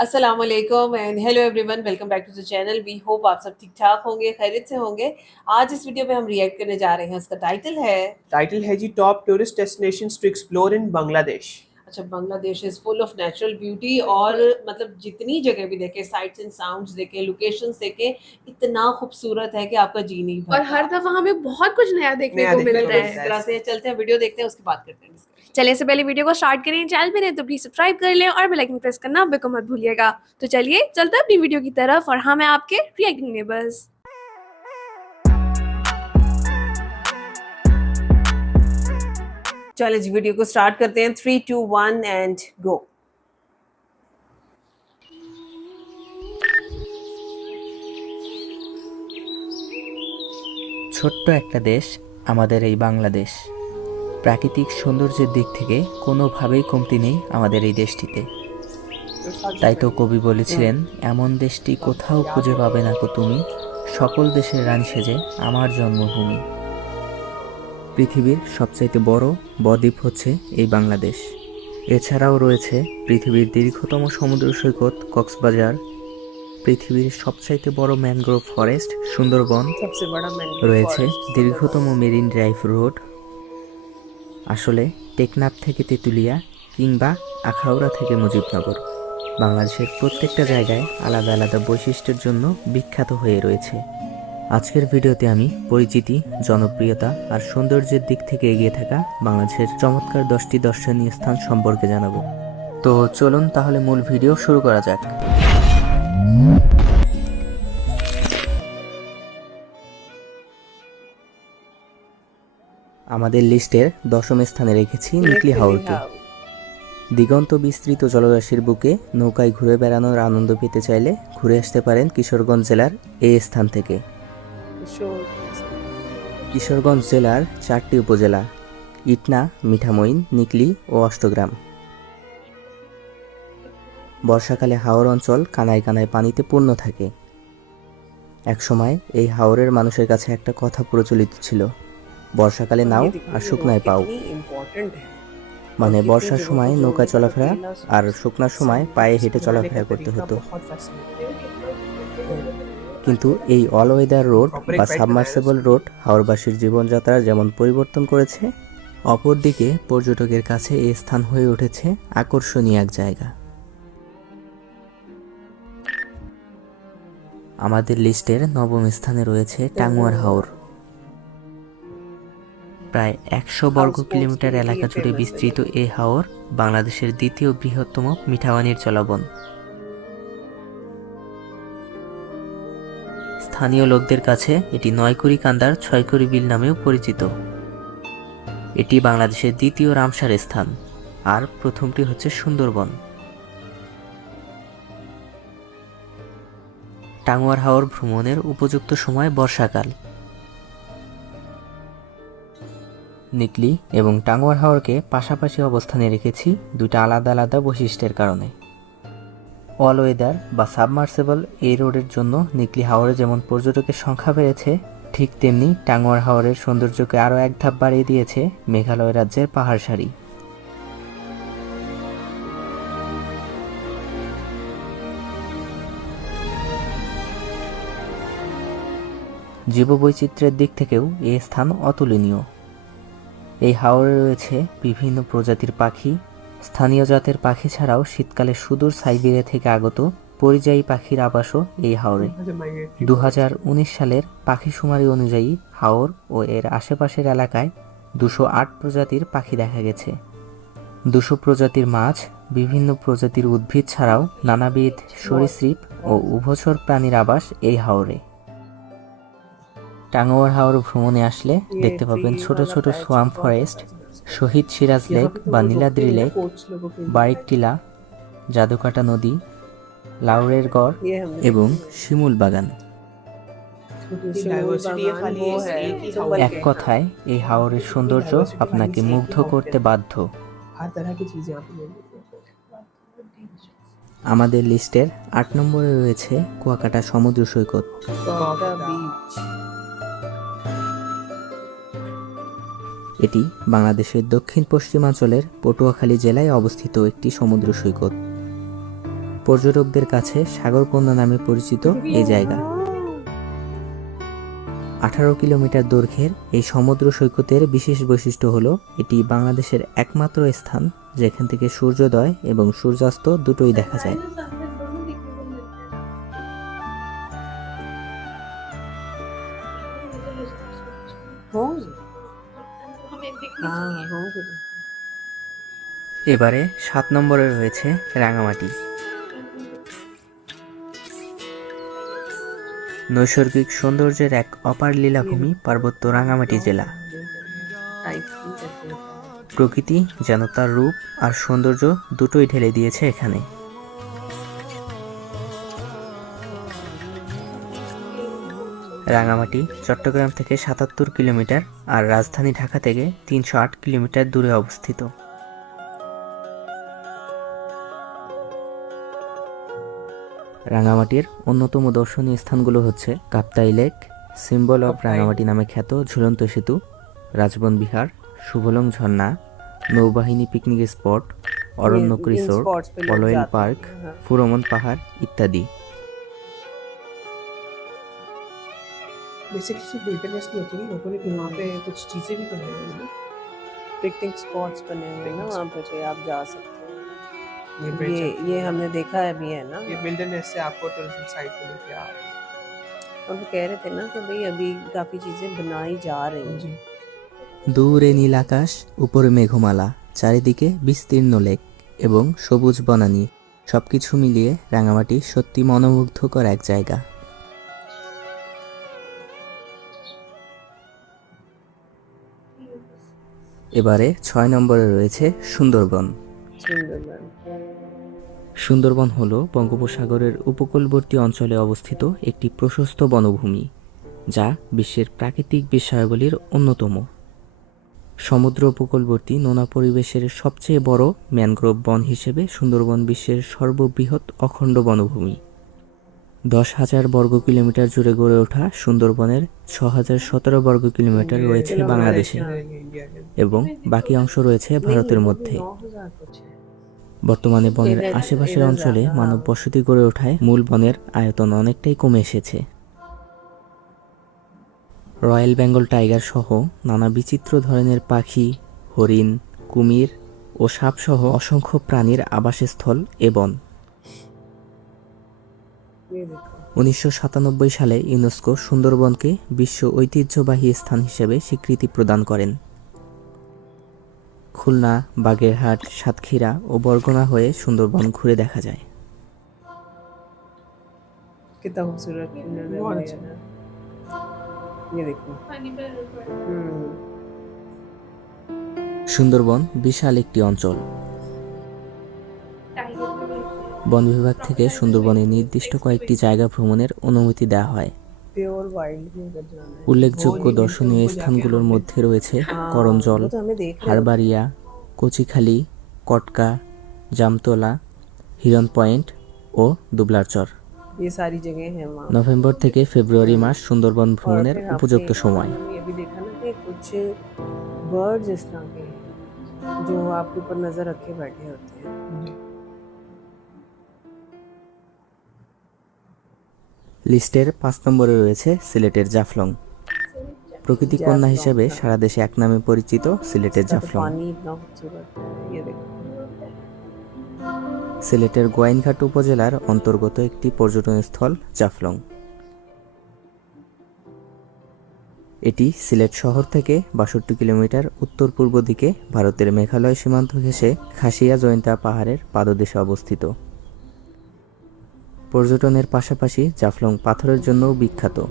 अस्सलाम वालेकुम and hello everyone, welcome back to the channel. We hope आप सब ठीक ठाक होंगे, खैरियत से होंगे। आज इस वीडियो पे हम रिएक्ट करने जा रहे हैं। उसका टाइटल है जी top tourist destinations to explore in Bangladesh. अच्छा, Bangladesh is full of natural beauty और मतलब जितनी जगह भी देखें, साइट्स एंड साउंड्स देखें, लोकेशंस देखें, इतना खूबसूरत है कि आपका जी नहीं भरता। और हर दफा हमें बहुत कुछ नया देखने नया को देखने को मिलता इस है। तरह से चलते हैं, वीडियो देखते हैं, उसके बाद करते हैं discussion। चलिए इससे पहले वीडियो को स्टार्ट करें, चैनल पे नहीं तो प्लीज सब्सक्राइब कर लें और बेल आइकन प्रेस करना बिल्कुल मत भूलिएगा। तो चलिए चलते हैं अपनी वीडियो की तरफ और हाँ, मैं आपके रिएक्टिंग नेबर्स। चलिए जी, वीडियो को स्टार्ट करते हैं। 3 2 1 एंड गो। ছোট্ট একটা দেশ আমাদের এই বাংলাদেশ। প্রাকৃতিক সৌন্দর্যের দিক থেকে কোনোভাবেই কমতি নেই আমাদের এই দেশটিতে। তাই তো কবি বলেছিলেন, এমন দেশটি কোথাও খুঁজে পাবে না কো তুমি, সকল দেশের রানী সেজে আমার জন্মভূমি। পৃথিবীর সবচাইতে বড় বদ্বীপ হচ্ছে এই বাংলাদেশ। এছাড়াও রয়েছে পৃথিবীর দীর্ঘতম সমুদ্র সৈকত কক্সবাজার, পৃথিবীর সবচাইতে বড় ম্যানগ্রোভ ফরেস্ট সুন্দরবন, রয়েছে দীর্ঘতম মেরিন ড্রাইভ রোড। আসলে টেকনাফ থেকে তেঁতুলিয়া কিংবা আখাউড়া থেকে মুজিবনগর, বাংলাদেশের প্রত্যেকটা জায়গায় আলাদা আলাদা বৈশিষ্ট্যের জন্য বিখ্যাত হয়ে রয়েছে। আজকের ভিডিওতে আমি পরিচিতি, জনপ্রিয়তা আর সৌন্দর্যের দিক থেকে এগিয়ে থাকা বাংলাদেশের চমৎকার 10টি দর্শনীয় স্থান সম্পর্কে জানাবো। তো চলুন তাহলে মূল ভিডিও শুরু করা যাক। আমাদের লিস্টের 10ম স্থানে রেখেছি নিকলি হাওরকে। দিগন্ত বিস্তৃত জলরাশির বুকে নৌকায় ঘুরে বেড়ানোর আনন্দ পেতে চাইলে ঘুরে আসতে পারেন কিশোরগঞ্জ জেলার এই স্থান থেকে। কিশোরগঞ্জ জেলার 4টি উপজেলা: ইটনা, মিঠামইন, নিকলি ও অষ্টগ্রাম। বর্ষাকালে হাওর অঞ্চল কানায় কানায় পানিতে পূর্ণ থাকে। একসময় এই হাওরের মানুষের কাছে একটা কথা প্রচলিত ছিল, বর্ষাকালে নাও আর শুকনায় পাও। মানে বর্ষার সময় নৌকা চলাফেরা আর শুকনার সময় পায়ে হেঁটে চলাফেরা করতে হতো। কিন্তু এই অল ওয়েদার রোড বা সাবমার্সেবল রোড হাওরবাসীর জীবনযাত্রা যেমন পরিবর্তন করেছে, অপরদিকে পর্যটকের কাছে এই স্থান হয়ে উঠেছে আকর্ষণীয় এক জায়গা। আমাদের লিস্টের 9ম স্থানে রয়েছে টাঙ্গুয়ার হাওর। প্রায় 100 বর্গ কিলোমিটার এলাকা জুড়ে বিস্তৃত এই হাওর বাংলাদেশের দ্বিতীয় বৃহত্তম মিঠাপানির জলাবন। স্থানীয় লোকদের কাছে এটি 9 কান্দার 6 বিল নামেও পরিচিত। এটি বাংলাদেশের দ্বিতীয় রামসার স্থান, আর প্রথমটি হচ্ছে সুন্দরবন। টাঙ্গুয়ার হাওর ভ্রমণের উপযুক্ত সময় বর্ষাকাল। নিকলি এবং টাঙ্গুয়ার হাওরকে পাশাপাশি অবস্থানে রেখেছি দুটো আলাদা আলাদা বৈশিষ্ট্যের কারণে। অল ওয়েদার বা সাবমার্সেবল এই রোডের জন্য নিকলি হাওরে যেমন পর্যটকের সংখ্যা বেড়েছে, ঠিক তেমনি টাঙ্গুয়ার হাওরের সৌন্দর্যকে আরও এক ধাপ বাড়িয়ে দিয়েছে মেঘালয় রাজ্যের পাহাড় সারি। জীববৈচিত্র্যের দিক থেকেও এই স্থান অতুলনীয়। এই হাওরে রয়েছে বিভিন্ন প্রজাতির পাখি। স্থানীয় জাতের পাখি ছাড়াও শীতকালে সুদূর সাইবেরিয়া থেকে আগত পরিযায়ী পাখির আবাসও এই হাওরে। 2019 সালের পাখিশুমারি অনুযায়ী হাওর ও এর আশেপাশের এলাকায় 208 প্রজাতির পাখি দেখা গেছে। 200 প্রজাতির মাছ, বিভিন্ন প্রজাতির উদ্ভিদ ছাড়াও নানাবিধ সরীসৃপ ও উভচর প্রাণীর আবাস এই হাওরে। টাঙ্গুয়ার হাওর ভ্রমণে আসলে দেখতে পাবেন ছোট ছোট সোয়াম্প ফরেস্ট, শহীদ সিরাজ লেক বা নীলাদ্রি লেক, বারিক টিলা, জাদুকাটা নদী, লাউরের গড় এবং শিমুল বাগান। এক কথায় এই হাওরের সৌন্দর্য আপনাকে মুগ্ধ করতে বাধ্য। আমাদের লিস্টের 8 নম্বরে রয়েছে কুয়াকাটা সমুদ্র সৈকত। এটি বাংলাদেশের দক্ষিণ পশ্চিমাঞ্চলের পটুয়াখালী জেলায় অবস্থিত একটি সমুদ্র সৈকত। পর্যটকদের কাছে সাগরকন্যা নামে পরিচিত এই জায়গা। 18 কিলোমিটার দৈর্ঘ্যের এই সমুদ্র সৈকতের বিশেষ বৈশিষ্ট্য হলো এটি বাংলাদেশের একমাত্র স্থান যেখান থেকে সূর্যোদয় এবং সূর্যাস্ত দুটোই দেখা যায়। होंगे हाँ होंगे এবারে 7 নম্বরে রয়েছে রাঙামাটি। নৈসর্গিক সৌন্দর্যের এক অপার লীলাভূমি পার্বত্য রাঙামাটি জেলা। टाइप की करते हैं। প্রকৃতি যেন তার রূপ আর সৌন্দর্য দুটোই ঢেলে দিয়েছে এখানে। রাঙামাটি চট্টগ্রাম থেকে 77 কিলোমিটার আর রাজধানী ঢাকা থেকে 308 কিলোমিটার দূরে অবস্থিত। রাঙামাটির অন্যতম দর্শনীয় স্থানগুলো হচ্ছে Kaptai lake, symbol of Rangamati নামে খ্যাত ঝুলন্ত সেতু, রাজবন বিহার, শুভলং ঝর্ণা, নৌবাহিনী পিকনিক স্পট, অরণ্যক इन রিসোর্ট, spots पे लोग পলয়েল जाते পার্ক, हैं, हाँ। ফুরমন পাহাড় ইত্যাদি। बेसिकली सिर्फ विल्डरनेस नहीं होती, लोगों ने वहाँ पे कुछ चीज़ें भी तो है ना। पिकनिक स्पॉट्स बने हुए हैं ना वहाँ पे जो आप जा सकते ये हो। ब्रिज ये हमने देखा है भी है ना। ये विल्डरनेस से आपको टूरिज्म साइट पे लेके आ रहे और वो कह रहे थे ना कि भाई अभी काफ़ी चीज़ें बनाई जा रही हैं हैं। जी। দূরে নীল আকাশ, উপরে মেঘমালা, চারিদিকে বিস্তীর্ণ লেক এবং সবুজ বনানী, সবকিছু মিলিয়ে রাঙামাটি সত্যি মনোমুগ্ধকর এক জায়গা। এবারে 6 নম্বরে রয়েছে সুন্দরবন। सुंदरबन সুন্দরবন হল বঙ্গোপসাগরের উপকূলবর্তী অঞ্চলে অবস্থিত একটি প্রশস্ত বনভূমি, যা বিশ্বের প্রাকৃতিক বিস্ময়াবলীর অন্যতম। সমুদ্র উপকূলবর্তী নোনা পরিবেশের সবচেয়ে বড় ম্যানগ্রোভ বন হিসেবে সুন্দরবন বিশ্বের সর্ববৃহৎ অখণ্ড বনভূমি। 10,000 বর্গ কিলোমিটার জুড়ে গড়ে ওঠা সুন্দরবনের 6,017 বর্গ কিলোমিটার রয়েছে বাংলাদেশে इंडिया के এবং বাকি অংশ রয়েছে ভারতের মধ্যে। 9,000 कुछ है। বর্তমানে বনের আশেপাশের অঞ্চলে মানব বসতি গড়ে ওঠায় মূল বনের আয়তন অনেকটাই কমে এসেছে। রয়্যাল বেঙ্গল টাইগার সহ নানা বিচিত্র ধরনের পাখি, হরিণ, কুমির ও সাপ সহ অসংখ্য প্রাণীর আবাসস্থল এ বন। ये देखो 1997 সালে ইউনেস্কো সুন্দরবনকে বিশ্ব ঐতিহ্যবাহী স্থান হিসেবে স্বীকৃতি প্রদান করেন। খুলনা, বাগেরহাট, সাতক্ষীরা ও বরগুনা হয়ে সুন্দরবন ঘুরে দেখা যায়। कितना खूबसूरत इन्होंने बहुत बनाया अच्छा। है। ये देखो সুন্দরবন বিশাল একটি অঞ্চল। বন বিভাগ থেকে সুন্দরবনের নির্দিষ্ট কয়েকটি জায়গা ভ্রমণের অনুমতি দেওয়া হয়। प्योर वाइल्ड में उधर जाना है। উল্লেখযোগ্য দর্শনীয় স্থানগুলোর মধ্যে রয়েছে हाँ, করঞ্জল, वो तो हमें देख रहे হারবাড়িয়া, কচিখালি, কটকা, জামতলা, হিরন পয়েন্ট ও দুবলারচর। हो। ये सारी जगह हैं वहाँ। নভেম্বর থেকে ফেব্রুয়ারি মাস সুন্দরবন और ভ্রমণের फिर आपने- উপযুক্ত সময়। हमने ये भी देखा ना कि कुछ बर्ड्स इस तरह के हैं, जो आपके ऊपर नजर रखे बैठे होते हैं। লিস্টের 5 নম্বরে রয়েছে সিলেটের জাফলং। প্রকৃতি কন্যা হিসেবে সারা দেশে এক নামে পরিচিত সিলেটের इसका तो জাফলং। पानी इतना खूबसूरत है, ये देखो। সিলেটের গোয়াইনঘাট উপজেলার অন্তর্গত একটি পর্যটন স্থল জাফলং। এটি সিলেট শহর থেকে 62 কিলোমিটার উত্তর পূর্ব দিকে ভারতের মেঘালয় সীমান্ত ঘেঁষে খাসিয়া জয়ন্তা পাহাড়ের পাদদেশে অবস্থিত। পর্যটনের পাশাপাশি জাফলং পাথরের জন্যও বিখ্যাত।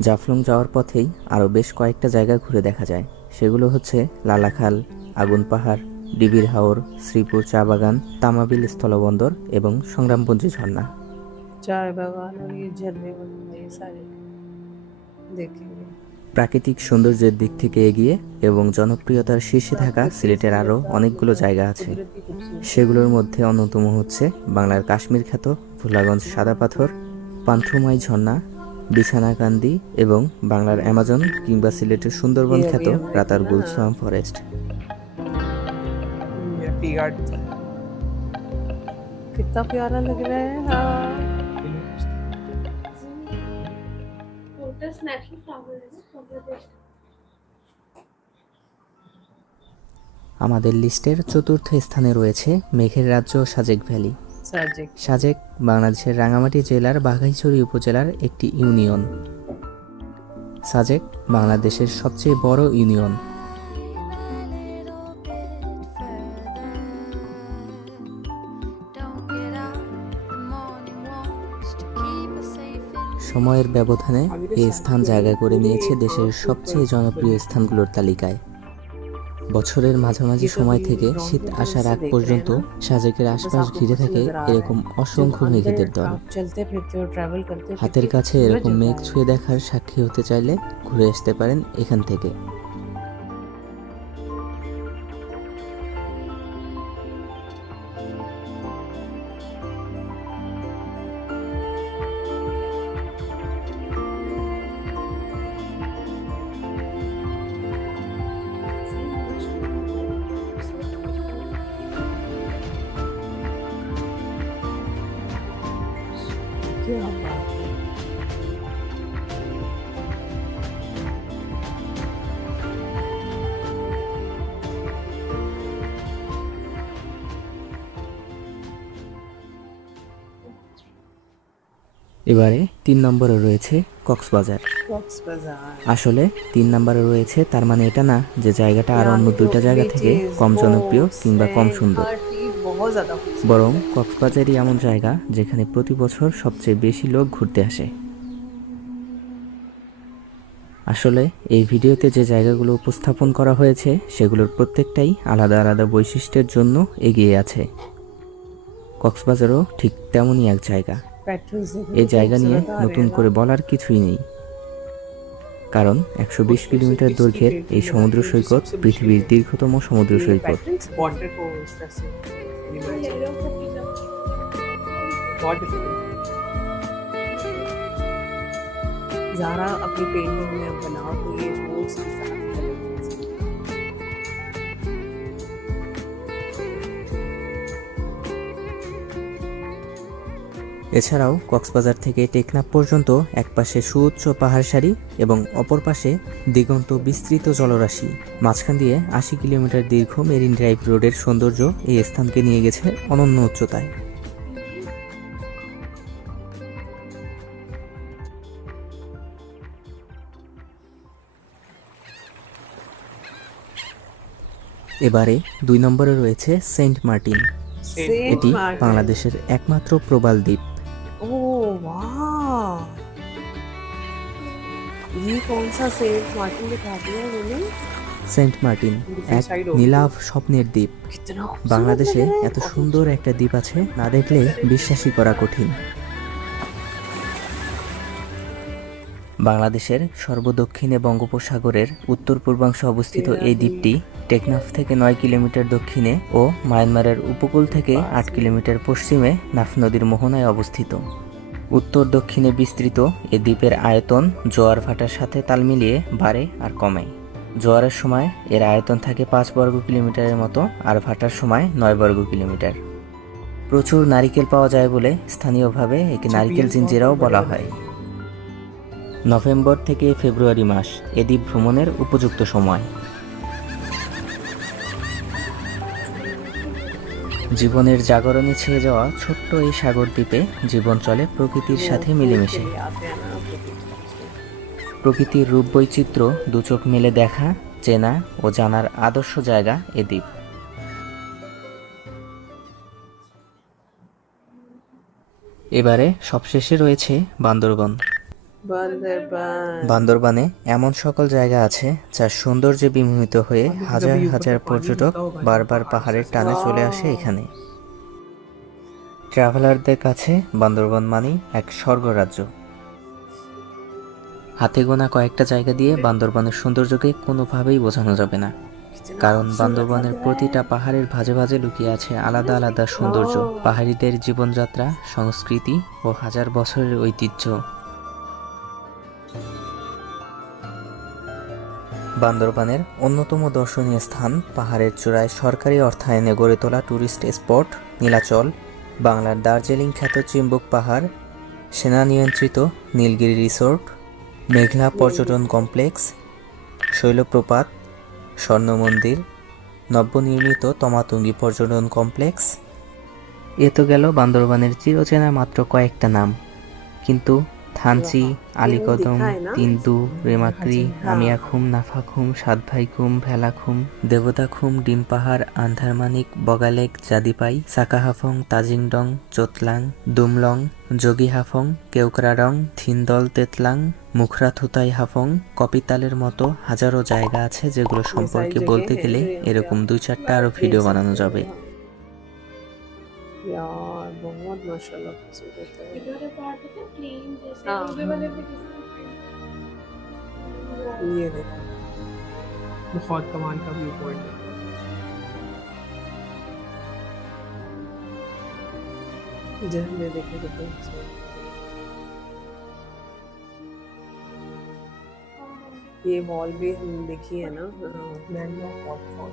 জাফলং যাওয়ার পথেই আরও বেশ কয়েকটা জায়গা ঘুরে দেখা যায়। সেগুলো হচ্ছে লালাখাল, আগুন পাহাড়, ডিবির হাওর, শ্রীপুর চা বাগান, তামাবিল স্থলবন্দর এবং সংগ্রামপঞ্জি ঝর্ণা। चाय बागान और ये झरने वरने ये सारे देखेंगे। প্রাকৃতিক সৌন্দর্যের দিক থেকে এগিয়ে এবং জনপ্রিয়তার শীর্ষে থাকা সিলেটের আরও অনেকগুলো জায়গা আছে। कुदरत की खूबसूरती। সেগুলোর মধ্যে অন্যতম হচ্ছে বাংলার কাশ্মীর খ্যাত ভোলাগঞ্জ সাদা পাথর, পান্থুমাই ঝর্ণা, বিছানাকান্দি এবং বাংলার অ্যামাজন কিংবা সিলেটের সুন্দরবন খ্যাত রাতারগুল সোয়াম ফরেস্ট। ये टी गार्ड कितना प्यारा लग रहा है। हाँ আমাদের লিস্টের চতুর্থ স্থানে রয়েছে মেঘের রাজ্য সাজেক ভ্যালি। साजिक সাজেক বাংলাদেশের রাঙ্গামাটি জেলার বাঘাইছড়ি উপজেলার একটি ইউনিয়ন। সাজেক বাংলাদেশের সবচেয়ে বড় ইউনিয়ন। সময়ের ব্যবধানে এই স্থান জায়গা করে নিয়েছে দেশের সবচেয়ে জনপ্রিয় স্থানগুলোর তালিকায়। বছরের মাঝামাঝি সময় থেকে শীত আসার আগ পর্যন্ত সাজেকের আশপাশ ঘিরে থাকে এরকম অসংখ্য মেঘেদের দল। आप चलते फिरते हो ट्रैवल करते হাতের কাছে এরকম মেঘ ছুঁয়ে দেখার সাক্ষী হতে চাইলে ঘুরে আসতে পারেন এখান থেকে। क्या बात है। এবারে 3 নম্বরে রয়েছে কক্সবাজার। কক্সবাজার আসলে 3 নম্বরে রয়েছে তার মানে এটা না যে জায়গাটা আর অন্য দুইটা জায়গা থেকে কম জনপ্রিয় কিংবা কম সুন্দর, बहुत ज्यादा खूबसूरत। বরং কক্সবাজারই এমন জায়গা যেখানে প্রতি বছর সবচেয়ে বেশি লোক ঘুরতে আসে। আসলে এই ভিডিওতে যে জায়গাগুলো উপস্থাপন করা হয়েছে সেগুলোর প্রত্যেকটাই আলাদা আলাদা বৈশিষ্ট্যের জন্য এগিয়ে আছে। কক্সবাজারও ঠিক তেমনই এক জায়গা। पेट्रोल से এই জায়গা নিয়ে নতুন করে বলার কিছুই নেই, কারণ 120 কিলোমিটার দৈর্ঘ্যের এই সমুদ্র সৈকত পৃথিবীর দীর্ঘতম সমুদ্র সৈকত। वाटर को इस तरह से बहुत डिफिकल्ट। ज़ारा अपनी पेंटिंग में बनाओ तो ये बोट्स के साथ এছাড়াও কক্সবাজার থেকে টেকনাফ পর্যন্ত একপাশে সুউচ্চ পাহাড় সারি এবং অপর পাশে দিগন্ত বিস্তৃত জলরাশি, মাঝখান দিয়ে 80 কিলোমিটার দীর্ঘ মেরিন ড্রাইভ রোডের সৌন্দর্য এই স্থানকে নিয়ে গেছে অনন্য উচ্চতায়। এবারে 2 নম্বরে রয়েছে সেন্ট মার্টিন। এটি বাংলাদেশের একমাত্র প্রবাল দ্বীপ। ओह वाह, ये कौन सा सेंट मार्टिन दिखा दिया मैंने। সেন্ট মার্টিন এক নীলাভ স্বপ্নের দ্বীপ। कितना বাংলাদেশে এত সুন্দর একটা দ্বীপ আছে না দেখলে বিশ্বাসই করা কঠিন। বাংলাদেশের সর্বদক্ষিণে বঙ্গোপসাগরের উত্তর পূর্বাংশে অবস্থিত এই দ্বীপটি টেকনাফ থেকে 9 কিলোমিটার দক্ষিণে ও মায়ানমারের উপকূল থেকে 8 কিলোমিটার পশ্চিমে নাফ নদীর মোহনায় অবস্থিত। উত্তর দক্ষিণে বিস্তৃত এ দ্বীপের আয়তন জোয়ার ভাটার সাথে তাল মিলিয়ে বাড়ে আর কমে। জোয়ারের সময় এর আয়তন থাকে 5 বর্গ কিলোমিটারের মতো, আর ভাটার সময় 9 বর্গ কিলোমিটার। প্রচুর নারিকেল পাওয়া যায় বলে স্থানীয়ভাবে একে নারিকেল জিঞ্জিরাও বলা হয়। নভেম্বর থেকে ফেব্রুয়ারি মাস এ দ্বীপ ভ্রমণের উপযুক্ত সময়। জীবনের জাগরণে ছেয়ে যাওয়া ছোট্ট এই সাগর দ্বীপে জীবন চলে প্রকৃতির সাথে মিলেমিশে। প্রকৃতির রূপ বৈচিত্র্য দুচোখ মেলে দেখা, চেনা ও জানার আদর্শ জায়গা এ দ্বীপ। এবারে সবশেষে রয়েছে বান্দরবন। বান্দরবানে এমন সকল জায়গা আছে যার সৌন্দর্যে বিমোহিত হয়ে হাজার হাজার পর্যটক বারবার পাহাড়ের টানে চলে আসে এখানে। ট্রাভেলারদের কাছে বান্দরবান মানেই এক স্বর্গরাজ্য। হাতে গোনা কয়েকটা জায়গা দিয়ে বান্দরবানের সৌন্দর্যকে কোনোভাবেই বোঝানো যাবে না, কারণ বান্দরবানের প্রতিটা পাহাড়ের ভাঁজে ভাঁজে লুকিয়ে আছে আলাদা আলাদা সৌন্দর্য, পাহাড়িদের জীবনযাত্রা, সংস্কৃতি ও হাজার বছরের ঐতিহ্য। বান্দরবানের অন্যতম দর্শনীয় স্থান পাহাড়ের চূড়ায় সরকারি অর্থায়নে গড়ে তোলা ট্যুরিস্ট স্পট নীলাচল, বাংলার দার্জিলিং খ্যাত চিম্বুক পাহাড়, সেনা নিয়ন্ত্রিত নীলগিরি রিসোর্ট, মেঘলা পর্যটন কমপ্লেক্স, শৈলপ্রপাত, স্বর্ণ মন্দির, নবনির্মিত তমাতুঙ্গি পর্যটন কমপ্লেক্স। এ তো গেল বান্দরবানের চিরচেনা মাত্র কয়েকটা নাম, কিন্তু থানচি, আলীকদম, তিন্দু, রেমাক্রি, আমিয়াখুম, নাফাখুম, সাতভাইখুম, ভেলাখুম, দেবতাখুম, ডিম পাহাড়, আন্ধারমানিক, বগালেক, জাদিপাই, সাকাহাফং, তাজিংডং, চোতলাং, দুমলং, যোগীহাফং, কেউকরাডং, থিনদল, তেতলাং, মুখরাথুতাই হাফং, কপিতালের মতো হাজারো জায়গা আছে যেগুলো সম্পর্কে বলতে গেলে এরকম 2-4টা আরো ভিডিও বানানো যাবে। यार बहुत माशाल्लाह खूबसूरत है। हाँ, ये देखो बहुत कमाल का व्यू पॉइंट है। झरने देखे कितने खूबसूरत। ये वॉल भी हम देखी है ना। हाँ, मैंगलोर वॉटरफॉल।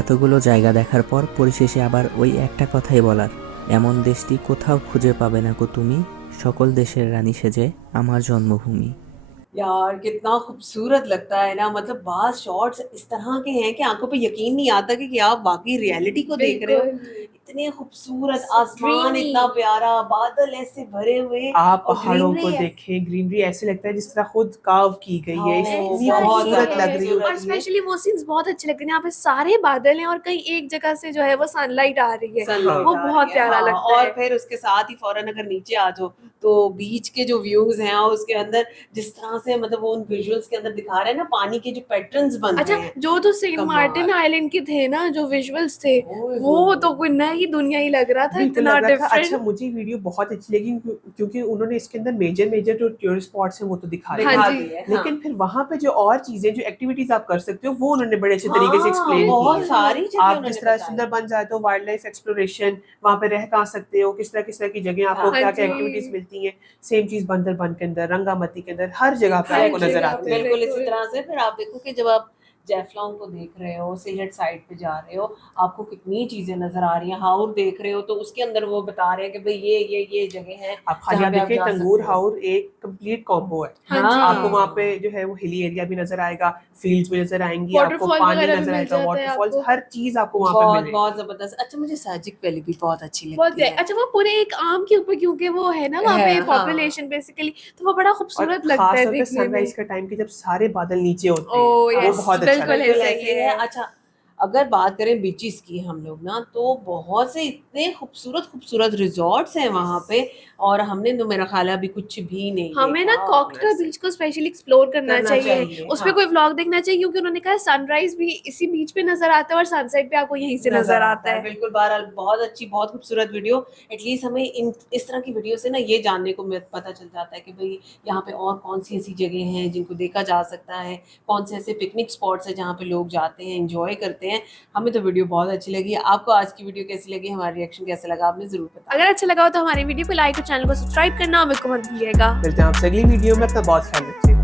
এতগুলো জায়গা দেখার পর পরিশেষে আবার ওই একটা কথাই বলার, এমন দেশটি কোথাও খুঁজে পাবে না কো তুমি, সকল দেশের রানী সেজে আমার জন্মভূমি। यार कितना खूबसूरत लगता है ना, मतलब बास शॉट्स इस तरह के हैं कि आंखों पे यकीन नहीं आता कि आप वाकई रियलिटी को देख रहे हो। इतने खूबसूरत आसमान, इतना प्यारा, बादल ऐसे भरे हुए, आप और पहाड़ों को greenery है। देखें, ग्रीनरी ऐसे लगता है जिस तरह खुद कार्व की गई है, हाँ, इतनी बहुत खूबसूरत ज्यादा लग रही खूबसूरत। और होती है। स्पेशली वो सीन्स बहुत अच्छे लगते हैं, यहाँ पे सारे बादल हैं और कहीं एक जगह से जो है वो सनलाइट आ रही है, sunlight वो आ रही बहुत है, प्यारा हाँ, लगता और है। फिर उसके साथ ही फौरन अगर नीचे आ जाओ तो बीच के जो व्यूज हैं और उसके अंदर जिस तरह से मतलब वो उन विजुअल्स के अंदर दिखा रहे हैं ना, पानी के जो पैटर्न्स बन अच्छा, रहे हैं। जो तो सेंट कमाल। मार्टिन आइलैंड के थे ना जो विजुअल्स थे, ओए वो होए तो कोई नई दुनिया ही लग रहा था, बिल्कुल इतना लग रहा था। अच्छा, डिफरेंट। मुझे वीडियो बहुत अच्छी लगी क्योंकि उन्होंने इसके अंदर मेजर मेजर जो टूरिस्ट स्पॉट्स हैं वो तो दिखाए, हाँ दिखा जी। दिए, हाँ। लेकिन फिर वहां पे जो और चीजें, जो एक्टिविटीज आप कर सकते हो, वो उन्होंने बड़े अच्छे तरीके से हाँ, एक्सप्लेन बहुत की है। सारी जगह आप उन्होंने जिस तरह बताई। सुंदरबन जाए तो वाइल्ड लाइफ एक्सप्लोरेशन, वहाँ पे रह कहाँ सकते हो, किस तरह की जगह आपको हाँ क्या क्या जी। एक्टिविटीज मिलती हैं। सेम चीज बंदरबन के अंदर, रंगामती के अंदर, हर जगह पे हर आपको नजर जगह आते पे। हैं। बिल्कुल इसी बिल्कुल। तरह से फिर आप देखो कि जब आप जैफलॉन्ग को देख रहे हो, सिलहट साइड पे जा रहे हो, आपको कितनी चीजें नजर आ रही हैं। हाउर देख रहे हो तो उसके अंदर वो बता रहे हैं कि भाई ये जगह है आप खाली जहाँ आप पे आप देखिए, जा तंगूर सकते हो। हाउर एक कंप्लीट कॉम्बो है। हाँ जी। आपको वहाँ पे जो है वो हिली एरिया भी नजर आएगा, फील्ड्स भी नजर आएंगी, आपको Waterfall पानी वगैरह भी नजर मिल आएगा, जाता है वाटरफॉल्स, आपको। हर चीज आपको वहाँ पे बहुत मिलेगी। बहुत जबरदस्त। अच्छा, मुझे साजिक वैली भी बहुत अच्छी बहुत लगती है। अच्छा, वो पूरे एक आम के ऊपर क्योंकि वो है ना वहाँ है, पे हाँ। पॉपुलेशन बेसिकली, तो वो बड़ा और खूबसूरत लगता खास है तौर पे देखने में। सनराइज के टाइम के जब सारे बादल नीचे होते हैं, ओ वो यस, बहुत अच्छा बिल्कुल लगता है। ऐसा ही ऐसे है। है। अच्छा, अगर बात करें बीचेस की हम लोग ना, तो बहुत से इतने खूबसूरत खूबसूरत रिजॉर्ट्स हैं वहाँ पे, और हमने तो मेरा ख्याल है अभी कुछ भी नहीं हमें ना देखा। कॉकटा बीच को स्पेशली एक्सप्लोर करना करना चाहिए, चाहिए, उस पे हाँ। कोई व्लॉग देखना चाहिए क्योंकि उन्होंने कहा सनराइज भी इसी बीच पे नजर आता है और सनसेट भी आपको यहीं से नजर आता है। बिल्कुल। बहरहाल बहुत अच्छी, बहुत खूबसूरत वीडियो। एटलीस्ट हमें इस तरह की वीडियो से ना ये जानने को पता चल जाता है कि भाई यहाँ पे और कौन सी ऐसी जगह हैं जिनको देखा जा सकता है, कौन से ऐसे पिकनिक स्पॉट्स हैं जहाँ पे लोग जाते हैं, एंजॉय करते हैं। हमें तो वीडियो बहुत अच्छी लगी। आपको आज की वीडियो कैसी लगी, हमारा रिएक्शन कैसा लगा, आपने जरूर बताया। अगर अच्छा लगा हो तो हमारी वीडियो को लाइक और चैनल को सब्सक्राइब करना बिल्कुल मत भूलिएगा। मिलते हैं आपसे अगली वीडियो में, अपना बहुत ख्याल रखिएगा।